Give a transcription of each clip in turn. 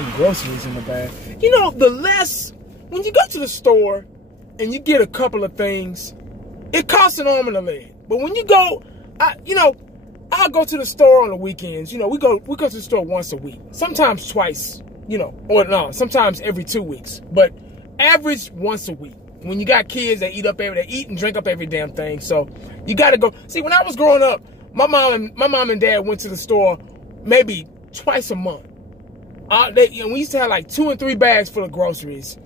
putting groceries in the bag. You know, when you go to the store and you get a couple of things, it costs an arm and a leg. But when you go, I'll go to the store on the weekends. You know, we go to the store once a week, sometimes twice, or no, sometimes every 2 weeks, but average once a week. When you got kids, they eat and drink up every damn thing. So you got to go. See, when I was growing up, my mom and dad went to the store maybe twice a month. We used to have like 2 and 3 bags full of groceries,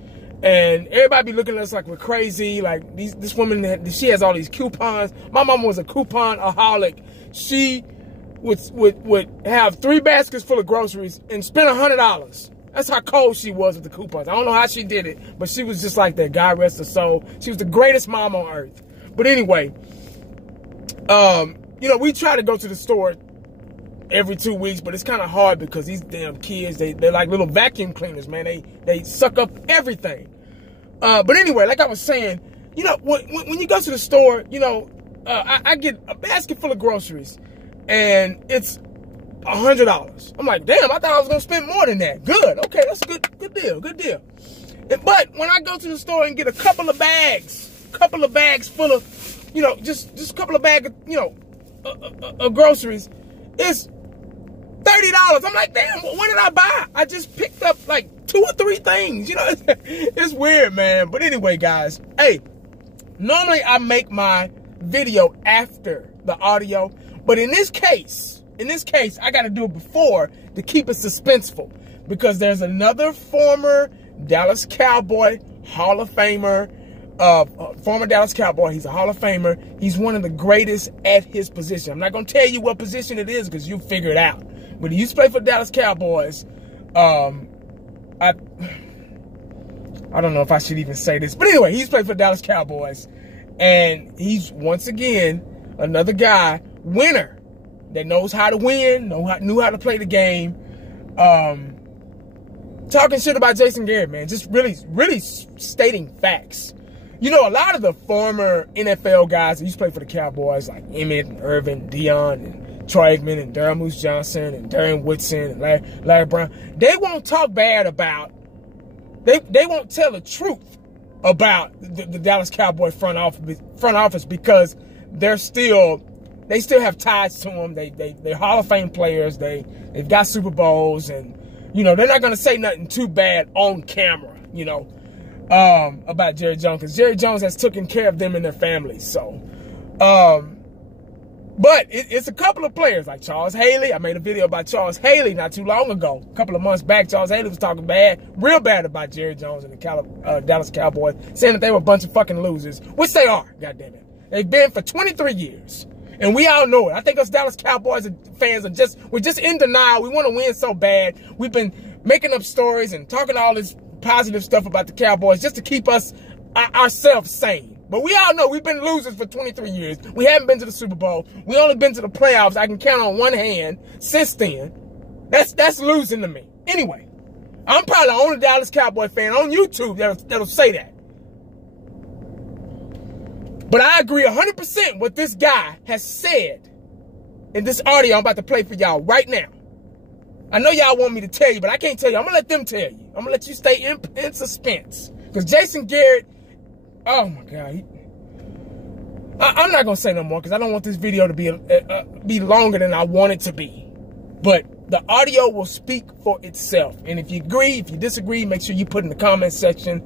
and everybody be looking at us like we're crazy. Like this woman, she has all these coupons. My mom was a coupon-aholic. She would have 3 baskets full of groceries and spend $100. That's how cold she was with the coupons. I don't know how she did it, but she was just like that. God rest her soul. She was the greatest mom on earth. But anyway, we try to go to the store every 2 weeks, but it's kind of hard because these damn kids, they're like little vacuum cleaners, man. They suck up everything. But anyway, like I was saying, when you go to the store, I get a basket full of groceries, and it's $100. I'm like, damn, I thought I was gonna spend more than that. Good, okay, that's a good deal. But when I go to the store and get a couple of bags full of, just a couple of bags, of groceries, it's $30. I'm like, damn, what did I buy? I just picked up like 2 or 3 things. It's weird, man. But anyway, guys, hey, normally I make my video after the audio, but in this case, I got to do it before to keep it suspenseful, because there's another former Dallas Cowboy Hall of Famer, former Dallas Cowboy. He's a Hall of Famer. He's one of the greatest at his position. I'm not going to tell you what position it is because you figure it out. But he used to play for the Dallas Cowboys. I don't know if I should even say this, but anyway, he's played for the Dallas Cowboys, and he's once again another guy, winner, that knows how to win, knew how to play the game. Talking shit about Jason Garrett, man. Just really stating facts. A lot of the former NFL guys that used to play for the Cowboys, like Emmett, and Irvin, Dion, and Troy Aikman, and Darrell Moose Johnson, and Darren Woodson, and Larry Brown, they won't talk bad about, they won't tell the truth about the Dallas Cowboy front office because they still have ties to them. They're Hall of Fame players. They've got Super Bowls, and they're not gonna say nothing too bad on camera, about Jerry Jones, because Jerry Jones has taken care of them and their families. So, but it's a couple of players like Charles Haley. I made a video about Charles Haley not too long ago, a couple of months back. Charles Haley was talking real bad about Jerry Jones and the Dallas Cowboys, saying that they were a bunch of fucking losers, which they are. Goddamn it, they've been for 23 years. And we all know it. I think us Dallas Cowboys fans we're just in denial. We want to win so bad. We've been making up stories and talking all this positive stuff about the Cowboys just to keep ourselves sane. But we all know we've been losers for 23 years. We haven't been to the Super Bowl. We only been to the playoffs. I can count on one hand since then. That's losing to me. Anyway, I'm probably the only Dallas Cowboy fan on YouTube that'll say that. But I agree 100% what this guy has said in this audio I'm about to play for y'all right now. I know y'all want me to tell you, but I can't tell you. I'm going to let them tell you. I'm going to let you stay in suspense. Because Jason Garrett, oh my God. I'm not going to say no more because I don't want this video to be longer than I want it to be. But the audio will speak for itself. And if you agree, if you disagree, make sure you put in the comment section.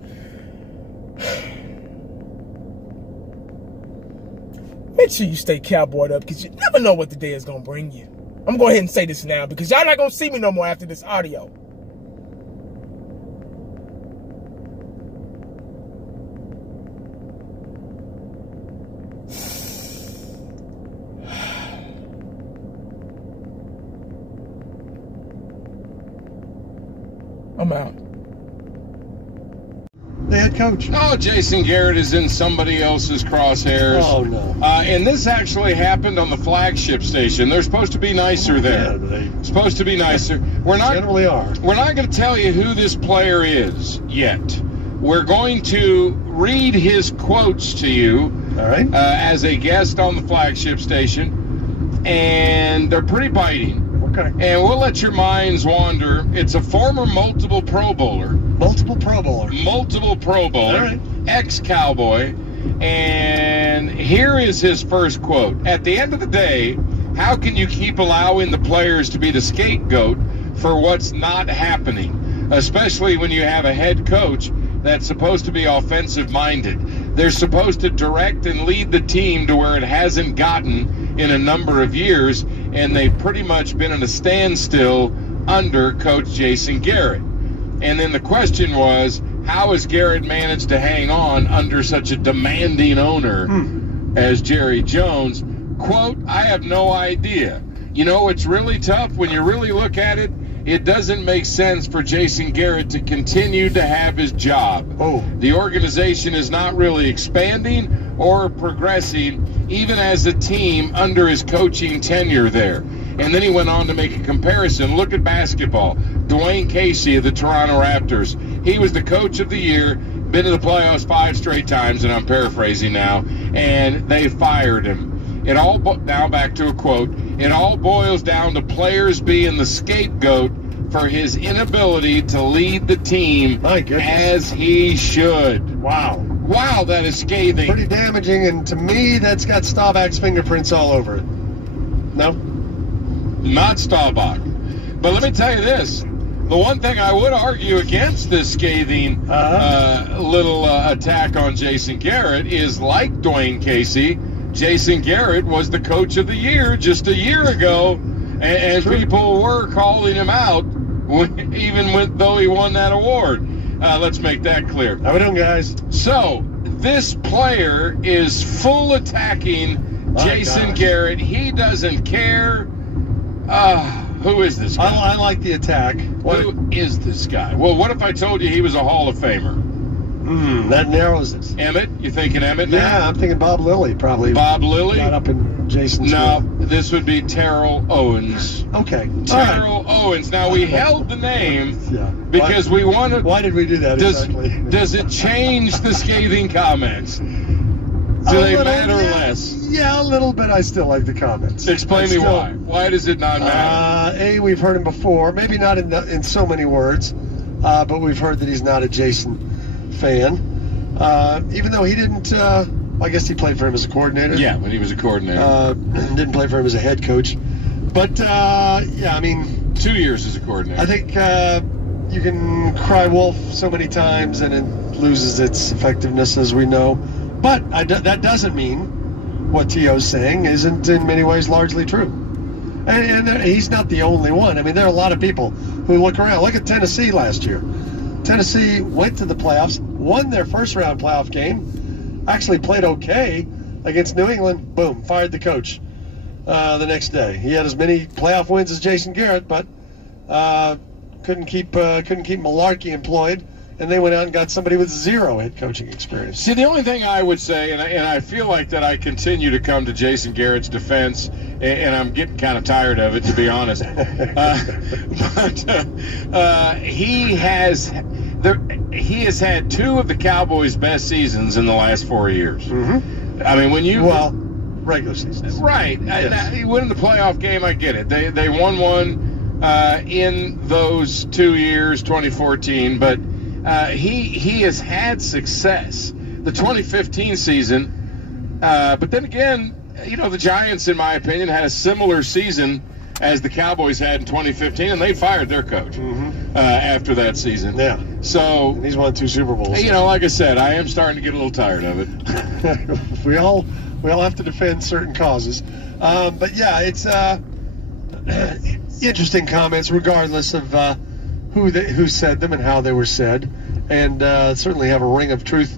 Make sure you stay cowboyed up because you never know what the day is going to bring you. I'm going to go ahead and say this now because y'all not going to see me no more after this audio. I'm out. The head coach. Oh, Jason Garrett is in somebody else's crosshairs. Oh, no. And this actually happened on the flagship station. They're supposed to be nicer there. Yeah, supposed to be nicer. We're not generally are. We're not going to tell you who this player is yet. We're going to read his quotes to you. All right. As a guest on the flagship station. And they're pretty biting. Okay. And we'll let your minds wander. It's a former multiple Pro Bowler. Multiple Pro Bowler. Multiple Pro Bowler. All right. Ex-Cowboy. And here is his first quote. At the end of the day, how can you keep allowing the players to be the scapegoat for what's not happening? Especially when you have a head coach that's supposed to be offensive-minded. They're supposed to direct and lead the team to where it hasn't gotten in a number of years, and they've pretty much been at a standstill under Coach Jason Garrett. And then the question was, how has Garrett managed to hang on under such a demanding owner as Jerry Jones? Quote, I have no idea. You know, it's really tough when you really look at it. It doesn't make sense for Jason Garrett to continue to have his job. Oh. The organization is not really expanding or progressing, even as a team under his coaching tenure there. And then he went on to make a comparison. Look at basketball. Dwayne Casey of the Toronto Raptors. He was the coach of the year, been to the playoffs 5 straight times, and I'm paraphrasing now, and they fired him. Now back to a quote. It all boils down to players being the scapegoat for his inability to lead the team as he should. Wow. Wow, that is scathing. Pretty damaging, and to me, that's got Staubach's fingerprints all over it. No? Not Staubach. But let me tell you this. The one thing I would argue against this scathing little attack on Jason Garrett is, like Dwayne Casey, Jason Garrett was the coach of the year just a year ago, and people were calling him out, though he won that award. Let's make that clear. How we doing, guys? So, this player is full attacking Jason Garrett. He doesn't care. Who is this guy? I like the attack. Who is this guy? Well, what if I told you he was a Hall of Famer? That narrows it. Emmett? You thinking Emmett now? Yeah, I'm thinking Bob Lilly, probably. Bob Lilly? Got up in Jason's No, field. this would be Terrell Owens. Okay. Terrell Owens. Now, we held the name Yeah. because we wanted... Why did we do that exactly? Does it change the scathing comments? Do they matter less? Yeah, a little bit. I still like the comments. Explain me why. Why does it not matter? We've heard him before. Maybe not in so many words, but we've heard that he's not a Jason fan. Even though he didn't, I guess he played for him as a coordinator. Yeah, when he was a coordinator. Didn't play for him as a head coach. But, yeah, I mean... 2 years as a coordinator. I think you can cry wolf so many times and it loses its effectiveness, as we know. But that doesn't mean what T.O.'s saying isn't in many ways largely true. And he's not the only one. I mean, there are a lot of people who look around. Look at Tennessee last year. Tennessee went to the playoffs, won their first-round playoff game, actually played okay against New England. Boom, fired the coach the next day. He had as many playoff wins as Jason Garrett, but couldn't keep Malarkey employed. And they went out and got somebody with 0 head coaching experience. See, the only thing I would say, and I feel like that I continue to come to Jason Garrett's defense, and I'm getting kind of tired of it, to be honest. But he has had 2 of the Cowboys' best seasons in the last 4 years. Mm-hmm. I mean, when you regular seasons, right? Yes. He won the playoff game. I get it. They won one in those 2 years, 2014, but. He has had success. The 2015 season, but then again, you know, the Giants, in my opinion, had a similar season as the Cowboys had in 2015, and they fired their coach after that season. Yeah. So and he's won 2 Super Bowls. You know, like I said, I am starting to get a little tired of it. we all have to defend certain causes, but yeah, it's interesting comments, regardless of who said them and how they were said, and certainly have a ring of truth